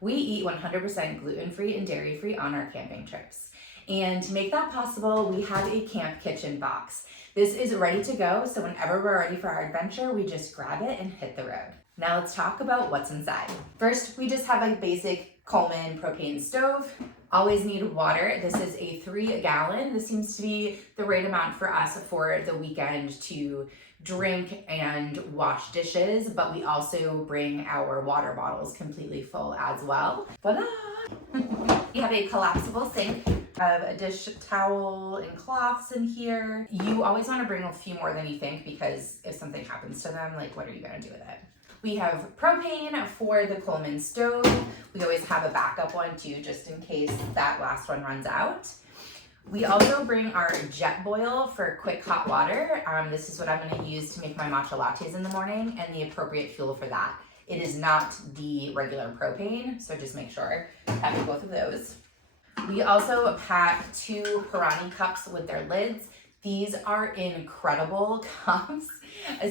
We eat 100% gluten-free and dairy-free on our camping trips. And to make that possible, we have a camp kitchen box. This is ready to go, so whenever we're ready for our adventure, we just grab it and hit the road. Now let's talk about what's inside. First, we just have a basic Coleman propane stove. Always need water. This is a 3-gallon. This seems to be the right amount for us for the weekend to drink and wash dishes, but we also bring our water bottles completely full as well. Voila! We have a collapsible sink. Have a dish towel and cloths in here. You always want to bring a few more than you think, because if something happens to them, like, what are you going to do with it? We have propane for the Coleman stove. We always have a backup one too, just in case that last one runs out. We also bring our Jetboil for quick hot water. This is what I'm going to use to make my matcha lattes in the morning, and the appropriate fuel for that. It is not the regular propane, so just make sure having both of those. We also pack 2 Pirani cups with their lids. These are incredible cups.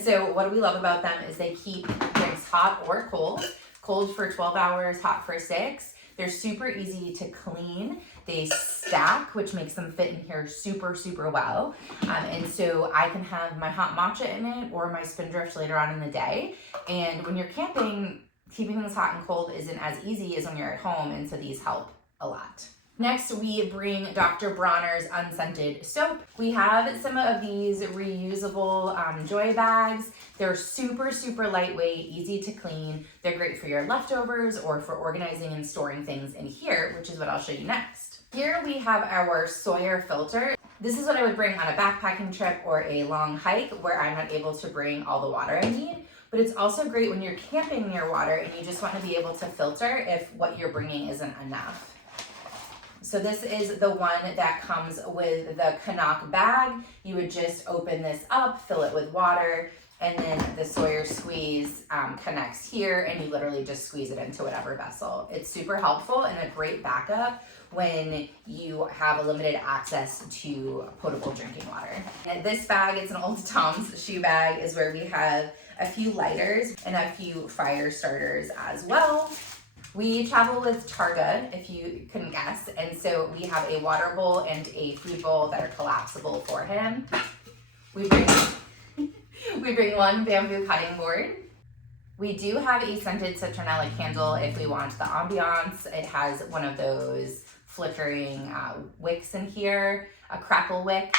So what we love about them is they keep drinks hot or cold. Cold for 12 hours, hot for 6. They're super easy to clean. They stack, which makes them fit in here super, super well. And so I can have my hot matcha in it or my Spindrift later on in the day. And when you're camping, keeping things hot and cold isn't as easy as when you're at home, and so these help a lot. Next, we bring Dr. Bronner's unscented soap. We have some of these reusable Joy bags. They're super, super lightweight, easy to clean. They're great for your leftovers or for organizing and storing things in here, which is what I'll show you next. Here we have our Sawyer filter. This is what I would bring on a backpacking trip or a long hike where I'm not able to bring all the water I need. But it's also great when you're camping near water and you just want to be able to filter if what you're bringing isn't enough. So this is the one that comes with the Canuck bag. You would just open this up, fill it with water, and then the Sawyer squeeze connects here, and you literally just squeeze it into whatever vessel. It's super helpful and a great backup when you have a limited access to potable drinking water. And this bag, it's an old Tom's shoe bag, is where we have a few lighters and a few fire starters as well. We travel with Targa, if you couldn't guess, and so we have a water bowl and a food bowl that are collapsible for him. We bring one bamboo cutting board. We do have a scented citronella candle if we want the ambiance. It has one of those flickering wicks in here, a crackle wick,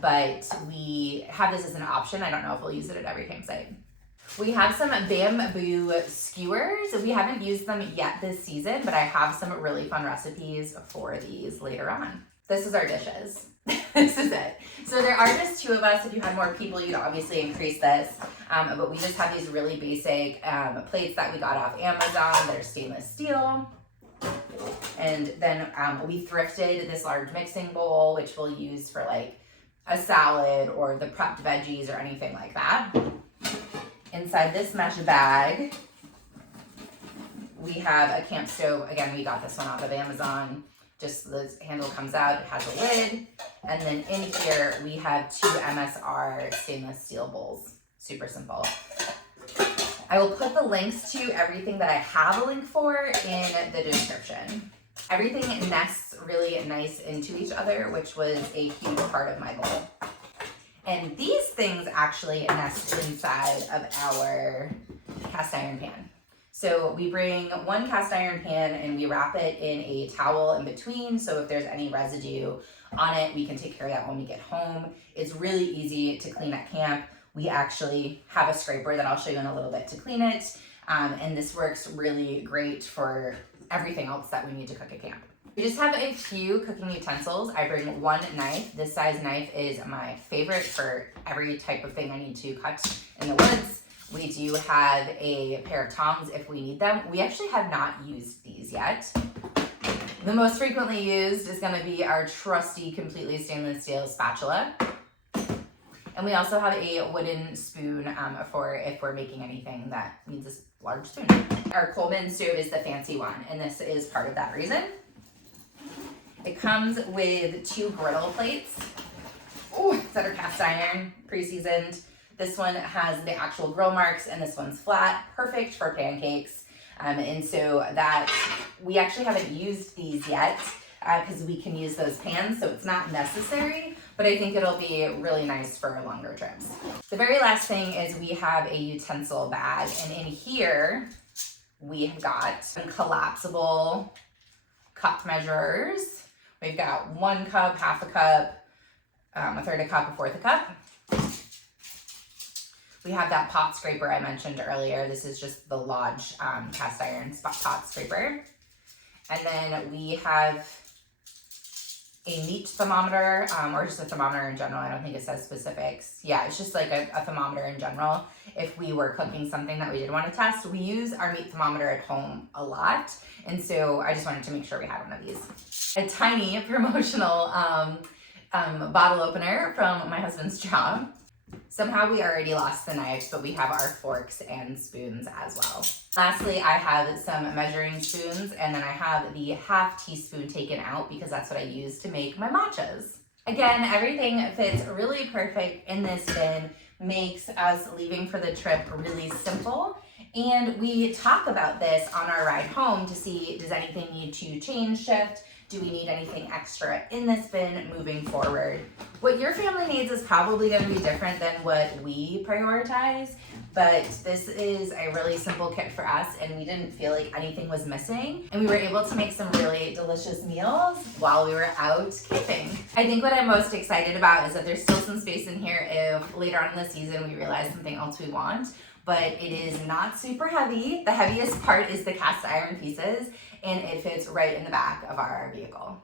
but we have this as an option. I don't know if we'll use it at every campsite. We have some bamboo skewers. We haven't used them yet this season, but I have some really fun recipes for these later on. This is our dishes. This is it. So there are just 2 of us. If you had more people, you'd obviously increase this. But we just have these really basic plates that we got off Amazon that are stainless steel. And then we thrifted this large mixing bowl, which we'll use for like a salad or the prepped veggies or anything like that. Inside this mesh bag, we have a camp stove. Again, we got this one off of Amazon. Just the handle comes out, it has a lid. And then in here, we have 2 MSR stainless steel bowls. Super simple. I will put the links to everything that I have a link for in the description. Everything nests really nice into each other, which was a huge part of my bowl. And these things actually nest inside of our cast iron pan. So we bring 1 cast iron pan and we wrap it in a towel in between. So if there's any residue on it, we can take care of that when we get home. It's really easy to clean at camp. We actually have a scraper that I'll show you in a little bit to clean it. And this works really great for everything else that we need to cook at camp. We just have a few cooking utensils. I bring 1 knife. This size knife is my favorite for every type of thing I need to cut in the woods. We do have a pair of tongs if we need them. We actually have not used these yet. The most frequently used is gonna be our trusty, completely stainless steel spatula. And we also have a wooden spoon for if we're making anything that needs a large spoon. Our Coleman stove is the fancy one, and this is part of that reason. It comes with 2 griddle plates. Oh, that are cast iron, pre-seasoned. This one has the actual grill marks, and this one's flat, perfect for pancakes. And so that we actually haven't used these yet because we can use those pans, so it's not necessary, but I think it'll be really nice for longer trips. The very last thing is we have a utensil bag, and in here we have got some collapsible cup measurers. We've got 1 cup, half a cup, a third a cup, a fourth a cup. We have that pot scraper I mentioned earlier. This is just the Lodge cast iron pot scraper. And then we have a meat thermometer, or just a thermometer in general. I don't think it says specifics. Yeah, it's just like a thermometer in general. If we were cooking something that we did want to test, we use our meat thermometer at home a lot. And so I just wanted to make sure we had one of these. A tiny promotional bottle opener from my husband's job. Somehow we already lost the knives, but we have our forks and spoons as well. Lastly, I have some measuring spoons, and then I have the half teaspoon taken out because that's what I use to make my matchas. Again, everything fits really perfect in this bin, makes us leaving for the trip really simple. And we talk about this on our ride home to see, does anything need to change, shift? Do we need anything extra in this bin moving forward? What your family needs is probably going to be different than what we prioritize, but this is a really simple kit for us, and we didn't feel like anything was missing, and we were able to make some really delicious meals while we were out camping. I think what I'm most excited about is that there's still some space in here if later on in the season we realize something else we want, but it is not super heavy. The heaviest part is the cast iron pieces, and it fits right in the back of our vehicle.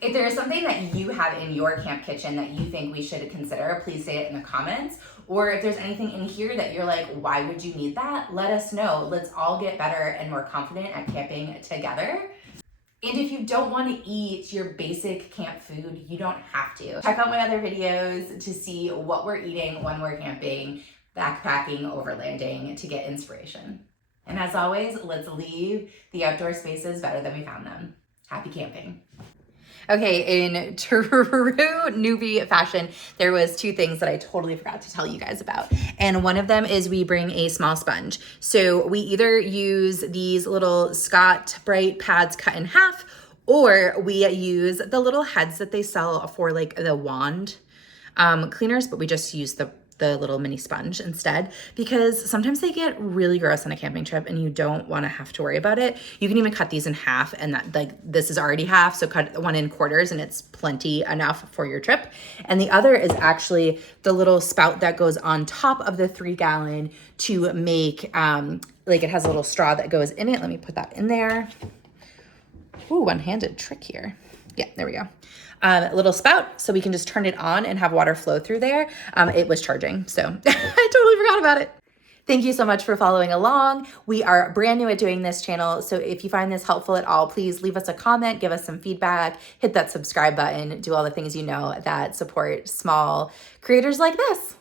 If there is something that you have in your camp kitchen that you think we should consider, please say it in the comments. Or if there's anything in here that you're like, why would you need that? Let us know. Let's all get better and more confident at camping together. And if you don't want to eat your basic camp food, you don't have to. Check out my other videos to see what we're eating when we're camping, backpacking, overlanding, to get inspiration. And as always, let's leave the outdoor spaces better than we found them. Happy camping. Okay, in true newbie fashion, there was 2 things that I totally forgot to tell you guys about. And one of them is we bring a small sponge. So we either use these little Scotch-Brite pads cut in half, or we use the little heads that they sell for like the wand cleaners, but we just use the little mini sponge instead, because sometimes they get really gross on a camping trip and you don't want to have to worry about it. You can even cut these in half, and that, like, this is already half, so cut one in quarters and it's plenty enough for your trip. And the other is actually the little spout that goes on top of the 3-gallon to make, like, it has a little straw that goes in it. Let me put that in there. Ooh, one-handed trick here. Yeah, there we go. Little spout, so we can just turn it on and have water flow through there. It was charging, so I totally forgot about it. Thank you so much for following along. We are brand new at doing this channel, so if you find this helpful at all, please leave us a comment, give us some feedback, hit that subscribe button, do all the things you know that support small creators like this.